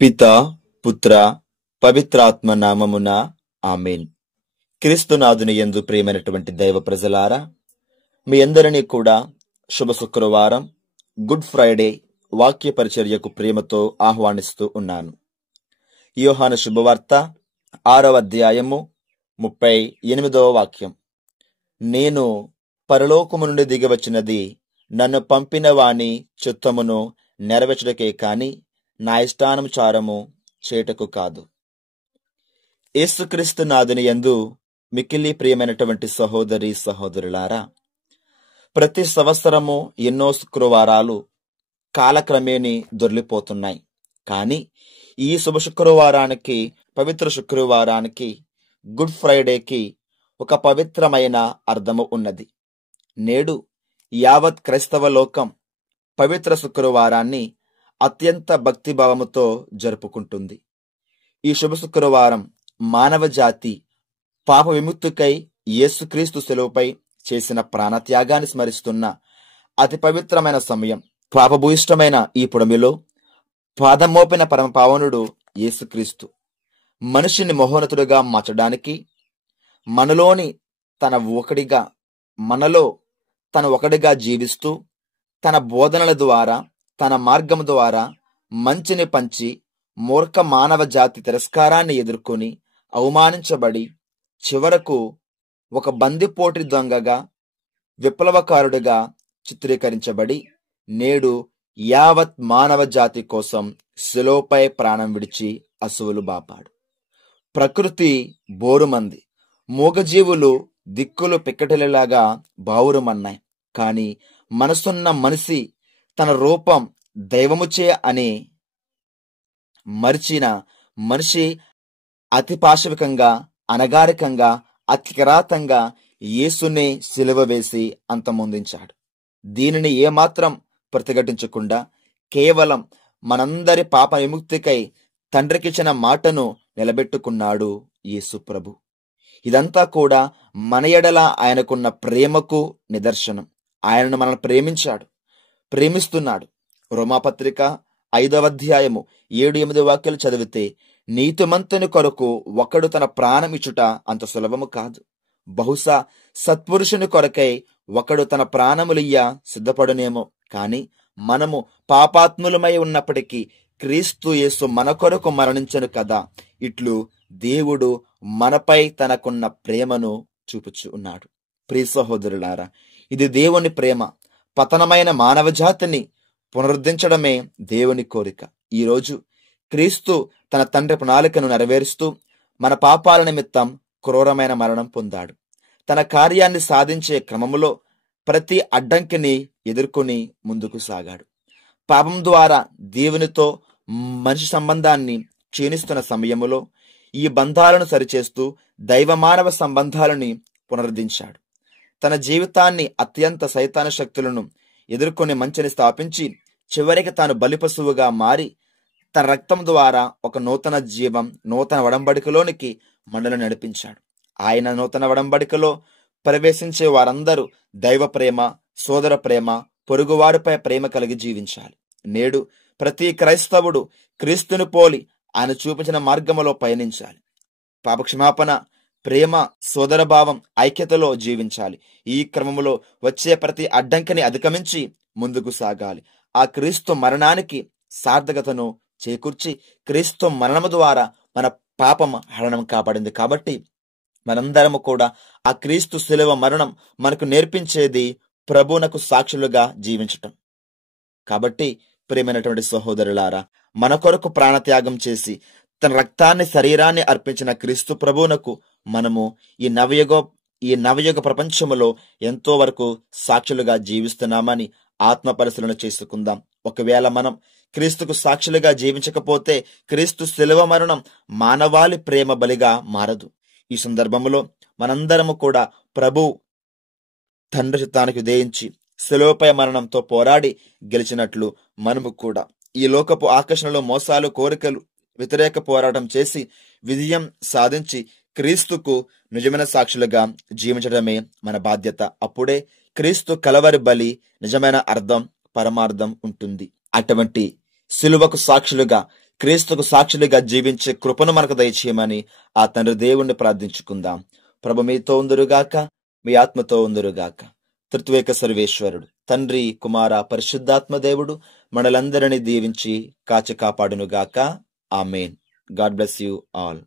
పిత పుత్ర పవిత్రాత్మ నామమున ఆమేన్. క్రీస్తునాథుని యందు ప్రియమైనటువంటి దైవ ప్రజలారా, మీ అందరినీ కూడా శుభ శుక్రవారం గుడ్ ఫ్రైడే వాక్య పరిచర్యకు ప్రేమతో ఆహ్వానిస్తూ ఉన్నాను. యోహాను శుభవార్త 6వ అధ్యాయము 38వ వాక్యం. నేను పరలోకము నుండి దిగివచ్చినది నన్ను పంపిన వాని చిత్తమును నెరవేర్చుటకే కాని నా ఇష్టానుసారము చేటకు కాదు. యేసుక్రీస్తు నాథుని యందు మిక్కిలి ప్రియమైనటువంటి సహోదరి సహోదరులారా, ప్రతి సంవత్సరము ఎన్నో శుక్రవారాలు కాలక్రమేణి దొర్లిపోతున్నాయి. కానీ ఈ శుభ శుక్రవారానికి, పవిత్ర శుక్రవారానికి, గుడ్ ఫ్రైడేకి ఒక పవిత్రమైన అర్థము ఉన్నది. నేడు యావత్ క్రైస్తవ లోకం పవిత్ర శుక్రవారాన్ని అత్యంత భక్తిభావముతో జరుపుకుంటుంది. ఈ శుభ శుక్రవారం మానవ జాతి పాప విముక్తికై యేసుక్రీస్తు శిలువపై చేసిన ప్రాణత్యాగాన్ని స్మరిస్తున్న అతి పవిత్రమైన సమయం. పాపభూయిష్టమైన ఈ పుడమిలో పాదమోపిన పరమపావనుడు యేసుక్రీస్తు మనిషిని మహోన్నతుడిగా మార్చడానికి మనలో తన ఒకడిగా జీవిస్తూ తన బోధనల ద్వారా, తన మార్గం ద్వారా మంచిని పంచి మూర్ఖ మానవ జాతి తిరస్కారాన్ని ఎదుర్కొని అవమానించబడి చివరకు ఒక బందిపోటి దొంగగా, విప్లవకారుడిగా చిత్రీకరించబడి నేడు యావత్ మానవ జాతి కోసం శిలువపై ప్రాణం విడిచి అసువులు బాపాడు. ప్రకృతి బోరుమంది, మూగజీవులు దిక్కులు పిక్కటిలాగా బావురుమన్నాయి. కాని మనసున్న మనిషి తన రూపం దైవముచే అని మరిచిన మనిషి అతి పాశవికంగా, అనగారికంగా, అతి కిరాతంగా యేసునే సిలువ వేసి అంతమొందించాడు. దీనిని ఏమాత్రం ప్రతిఘటించకుండా కేవలం మనందరి పాప విముక్తికై తండ్రికిచ్చిన మాటను నిలబెట్టుకున్నాడు యేసు ప్రభు. ఇదంతా కూడా మన ఎడల ఆయనకున్న ప్రేమకు నిదర్శనం. ఆయనను మనల్ని ప్రేమిస్తున్నాడు. రోమాపత్రిక 5వ అధ్యాయము 7-8 వాక్యాలు చదివితే, నీతిమంతుని కొరకు ఒకడు తన ప్రాణం ఇచ్చుట అంత సులభము కాదు. బహుశా సత్పురుషుని కొరకై ఒకడు తన ప్రాణములియ్య సిద్ధపడునేమో. కాని మనము పాపాత్ములమై ఉన్నప్పటికీ క్రీస్తు యేసు మన కొరకు మరణించను కదా. ఇట్లు దేవుడు మనపై తనకున్న ప్రేమను చూపుచు ఉన్నాడు. ప్రియ సహోదరులారా, ఇది దేవుని ప్రేమ. పతనమైన మానవ జాతిని పునరుద్ధరించడమే దేవుని కోరిక. ఈరోజు క్రీస్తు తన తండ్రి ప్రణాళికను నెరవేరుస్తూ మన పాపాల నిమిత్తం క్రూరమైన మరణం పొందాడు. తన కార్యాన్ని సాధించే క్రమములో ప్రతి అడ్డంకిని ఎదుర్కొని ముందుకు సాగాడు. పాపం ద్వారా దేవునితో మనిషి సంబంధాన్ని క్షీణిస్తున్న సమయములో ఈ బంధాలను సరిచేస్తూ దైవ మానవ సంబంధాలని పునరుద్ధరించాడు. తన జీవితాన్ని అత్యంత సైతాన శక్తులను ఎదుర్కొని మంచిని స్థాపించి చివరికి తాను బలిపశువుగా మారి తన రక్తం ద్వారా ఒక నూతన జీవం, నూతన వడంబడికలోనికి మనల్ని నడిపించాడు. ఆయన నూతన వడంబడికలో ప్రవేశించే వారందరూ దైవ ప్రేమ, సోదర ప్రేమ, పొరుగువారిపై ప్రేమ కలిగి జీవించాలి. నేడు ప్రతి క్రైస్తవుడు క్రీస్తుని పోలి ఆయన చూపించిన మార్గములో పయనించాలి. పాపక్షమాపణ, ప్రేమ, సోదరభావం, ఐక్యతలో జీవించాలి. ఈ క్రమములో వచ్చే ప్రతి అడ్డంకిని అధిగమించి ముందుకు సాగాలి. ఆ క్రీస్తు మరణానికి సార్థకతను చేకూర్చి క్రీస్తు మరణము ద్వారా మన పాపం హరణం కాబడింది. కాబట్టి మనందరము కూడా ఆ క్రీస్తు శిలువ మరణం మనకు నేర్పించేది ప్రభువునకు సాక్షులుగా జీవించటం. కాబట్టి ప్రియమైనటువంటి సహోదరులారా, మన కొరకు ప్రాణత్యాగం చేసి తన రక్తాన్ని, శరీరాన్ని అర్పించిన క్రీస్తు ప్రభువునకు మనము ఈ నవయుగ ప్రపంచములో ఎంతో వరకు సాక్షులుగా జీవిస్తున్నామని ఆత్మ పరిశీలన చేసుకుందాం. ఒకవేళ మనం క్రీస్తుకు సాక్షులుగా జీవించకపోతే క్రీస్తు శిలువ మరణం మానవాళి ప్రేమ బలిగా మారదు. ఈ సందర్భంలో మనందరము కూడా ప్రభు తండ్రి చిత్తానికి విధేయించి శిలువపై మరణంతో పోరాడి గెలిచినట్లు మనము కూడా ఈ లోకపు ఆకర్షణలు, మోసాలు, కోరికలు వ్యతిరేక పోరాటం చేసి విజయం సాధించి క్రీస్తుకు నిజమైన సాక్షులుగా జీవించడమే మన బాధ్యత. అప్పుడే క్రీస్తు కలవరి బలి నిజమైన అర్థం, పరమార్థం ఉంటుంది. అటువంటి సిలువకు సాక్షులుగా క్రీస్తుకు సాక్షులుగా జీవించే కృపను మనకు దయచేయమని ఆ తండ్రి దేవుణ్ణి ప్రార్థించుకుందాం. ప్రభు మీతో ఉందురుగాక, మీ ఆత్మతో ఉందురుగాక. త్రిత్వేక సర్వేశ్వరుడు తండ్రి, కుమార, పరిశుద్ధాత్మ దేవుడు మనలందరినీ దీవించి కాచి కాపాడునుగాక. Amen. God bless you all.